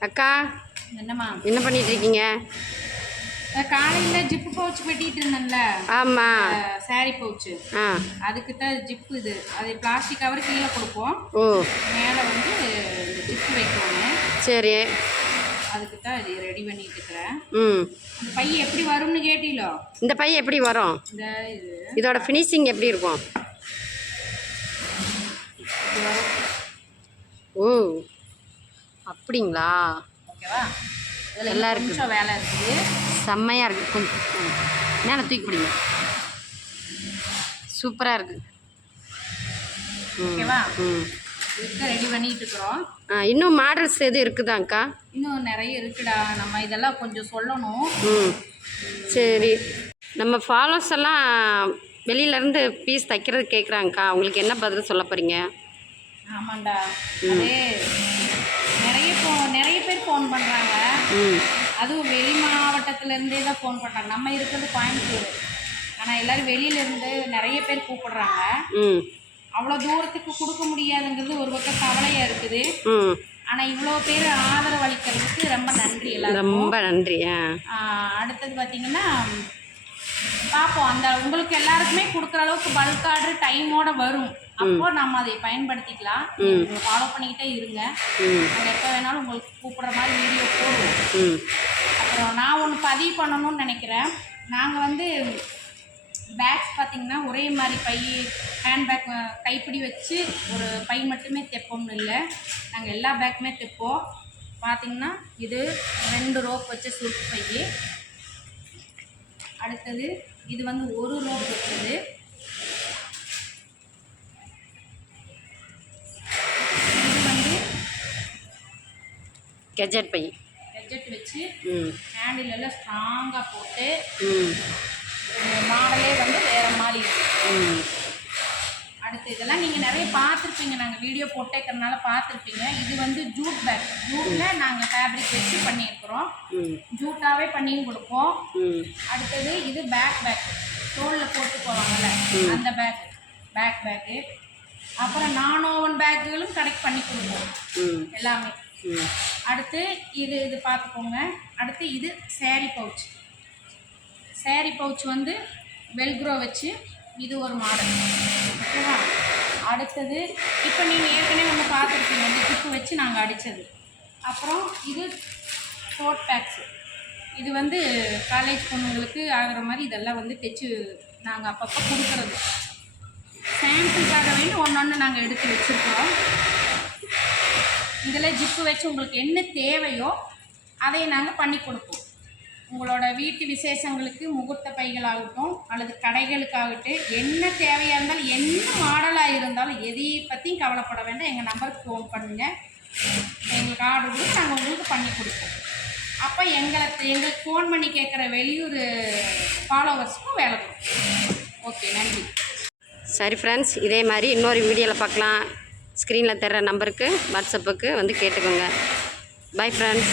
அக்கா என்னம்மா? என்ன பண்ணிட்டு இருக்கீங்க காலையில் ஜிப்பு பவுச் வெட்டிட்டு இருந்தேன்ல. ஆமாம் சாரி பவுச்சு ஆ. அதுக்கு தான் ஜிப்பு இது. அது பிளாஸ்டிக் கவர் கீழே கொடுப்போம். ஓ. மேலே வந்து இந்த ஜிப்பு வைக்கணும் சரி. அதுக்கு தான் இது ரெடி பண்ணிட்டு இருக்கிறேன் ம். அந்த பை எப்படி வரும்னு கேட்டீங்களோ இந்த பையன் எப்படி வரும்? இந்த இது. இதோட ஃபினிஷிங் எப்படி இருக்கும்? ஓ. அப்படிங்களா? ஓகேவா? இதில் நல்லா. கொஞ்சம் வேலை இருக்குது. செம்மையாக இருக்குது கொஞ்சம். மேலே தூக்கி பிடிங்க. சூப்பராக இருக்குது ஓகேவா? ம் இதுக்கு ரெடி பண்ணிட்டு இருக்கிறோம். ஆ இன்னும் மாடல்ஸ் எதுவும் இருக்குதாங்க்கா இன்னும் நிறைய இருக்குடா. நம்ம இதெல்லாம் கொஞ்சம் சொல்லணும். ம் சரி. நம்ம ஃபாலோஸ் எல்லாம் வெளியிலேருந்து பீஸ் தைக்கிறது கேட்குறாங்கக்கா அவங்களுக்கு என்ன பதில் சொல்ல போகிறீங்க ஆமாண்டா. அதே ஃபோன் பண்ணுறாங்க அதுவும் வெளி மாவட்டத்துல இருந்தே தான் ஃபோன் பண்ணுறாங்க நம்ம இருக்கிறது கோயம்புத்தூர். ஆனால் எல்லோரும் வெளியிலேருந்து நிறைய பேர் கூப்பிடுறாங்க. அவ்வளோ தூரத்துக்கு கொடுக்க முடியாதுங்கிறது ஒரு பக்கம் கவலையாக இருக்குது. ம். ஆனால் இவ்வளோ பேர் ஆதரவு அளிக்கிறதுக்கு ரொம்ப நன்றி எல்லாருக்கும். ரொம்ப நன்றி அடுத்தது பார்த்தீங்கன்னா பார்ப்போம் அந்த உங்களுக்கு எல்லாருக்குமே கொடுக்குற அளவுக்கு பல்க் ஆர்டர் டைமோட வரும். அப்போ நம்ம அதை பயன்படுத்திக்கலாம். ஃபாலோ பண்ணிக்கிட்டே இருங்க. நாங்கள் எப்போ வேணாலும் உங்களுக்கு கூப்பிடுற மாதிரி வீடியோ போடுவோம். அப்புறம் நான் ஒன்று பதிவு பண்ணணும்னு நினைக்கிறேன். நாங்கள் வந்து பேக்ஸ் பார்த்தீங்கன்னா ஒரே மாதிரி பை ஹேண்ட்பேக் கைப்பிடி வச்சு ஒரு பை மட்டுமே தைப்போம்னு இல்லை. நாங்கள் எல்லா பேக்குமே தைப்போம். பார்த்தீங்கன்னா இது ரெண்டு ரோப் வச்ச சுருக்கு பை. அடுத்தது இது வந்து ஒரு ரோப் வச்சது. கெஜெட் பை. கெஜெட் வச்சு ஹேண்டில் எல்லாம் ஸ்ட்ராங்காக போட்டு மாடலே வந்து வேறு மாதிரி இருக்கு. ம். அடுத்து இதெல்லாம் நீங்கள் நிறைய பார்த்துருப்பீங்க. நாங்கள் வீடியோ போட்டேக்கிறனால பார்த்துருப்பீங்க. இது வந்து ஜூட் பேக் ஜூட்டில் நாங்கள் ஃபேப்ரிக் வச்சு பண்ணியிருக்கிறோம். ஜூட்டாகவே பண்ணியும் கொடுப்போம். அடுத்தது இது பேக் பேக் தோளில் போட்டு போவாங்கல்ல அந்த பேக் பேக் பேக்கு அப்புறம் நான் ஓவன் பேக்குகளும் கனெக்ட் பண்ணி கொடுப்போம். எல்லாமே. அடுத்து இது இது பார்த்துக்கோங்க. அடுத்து இது saree பவுச் saree பவுச் வந்து வெல்க்ரோ வச்சு இது ஒரு மாடல் ஓகேவா? அடுத்தது இப்போ நீங்கள் ஏற்கனவே ஒன்று பார்த்துருக்கீங்க இந்த ஜிப்பு வச்சு நாங்கள் அடித்தது அப்புறம் இது டோட் பேக்ஸு இது வந்து காலேஜ் பொண்ணுங்களுக்கு ஆகிற மாதிரி இதெல்லாம் வந்து தைச்சு நாங்கள் அப்பப்போ கொடுக்குறது. சாம்பிளுக்காக வேண்டி ஒன்று ஒன்று நாங்கள் எடுத்து வச்சுருக்கோம் இதில் ஜிப்பு வச்சு உங்களுக்கு என்ன தேவையோ அதை நாங்கள் பண்ணி கொடுப்போம். உங்களோட வீட்டு விசேஷங்களுக்கு முகூர்த்த பைகளாகட்டும் அல்லது கடைகளுக்காகட்டும் என்ன தேவையாக இருந்தாலும் என்ன மாடலாக இருந்தாலும் எதையை பற்றியும் கவலைப்பட வேண்டாம். எங்கள் நம்பருக்கு ஃபோன் பண்ணுங்கள் எங்களுக்கு ஆர்டர் கொடுத்து நாங்கள் உங்களுக்கு பண்ணி கொடுப்போம். அப்போ எங்களை எங்களுக்கு ஃபோன் பண்ணி கேட்குற வெளியூர் ஃபாலோவர்ஸ்க்கும் வேலை கொடுக்கும் ஓகே நன்றி. சரி ஃப்ரெண்ட்ஸ் இதே மாதிரி இன்னொரு வீடியோவில் பார்க்கலாம். ஸ்க்ரீனில் தர்ற நம்பருக்கு வாட்ஸ்அப்புக்கு வந்து கேட்டுக்கோங்க. Bye friends